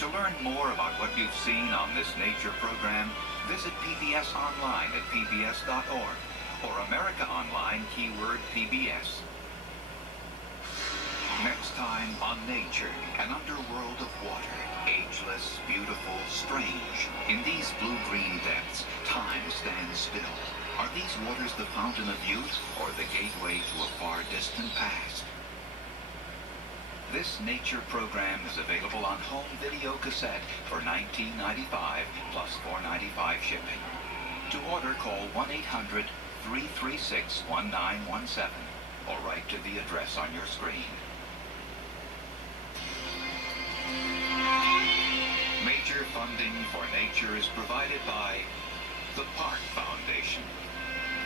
To learn more about what you've seen on this nature program, visit PBS online at pbs.org or America Online keyword PBS. Next time on Nature, an underworld of water, ageless, beautiful, strange. In these blue-green depths, time stands still. Are these waters the fountain of youth or the gateway to a far distant past? This nature program is available on home video cassette for $19.95 plus $4.95 shipping. To order, call 1-800-336-1917 or write to the address on your screen. Major funding for nature is provided by the Park Foundation,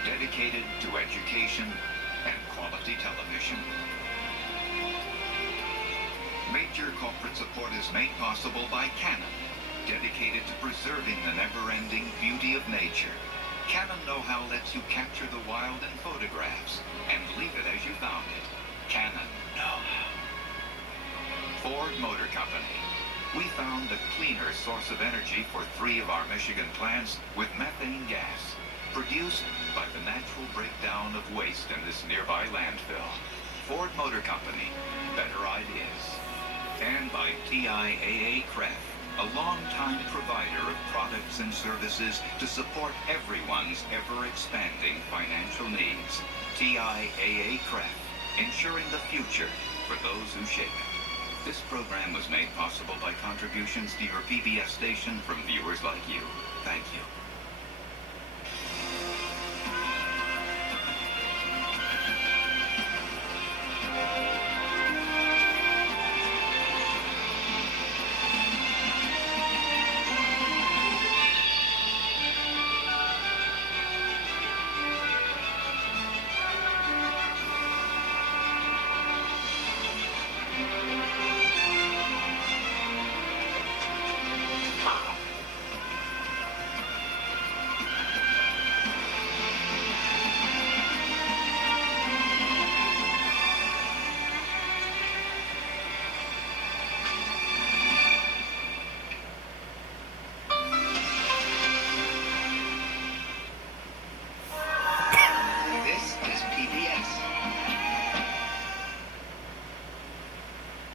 dedicated to education and quality television. Major corporate support is made possible by Canon, dedicated to preserving the never-ending beauty of nature. Canon know-how lets you capture the wild in photographs and leave it as you found it. Canon know-how. Ford Motor Company. We found a cleaner source of energy for 3 of our Michigan plants with methane gas, produced by the natural breakdown of waste in this nearby landfill. Ford Motor Company, better ideas. And by TIAA-CREF, a long-time provider of products and services to support everyone's ever-expanding financial needs. TIAA-CREF, ensuring the future for those who shape it. This program was made possible by contributions to your PBS station from viewers like you. Thank you.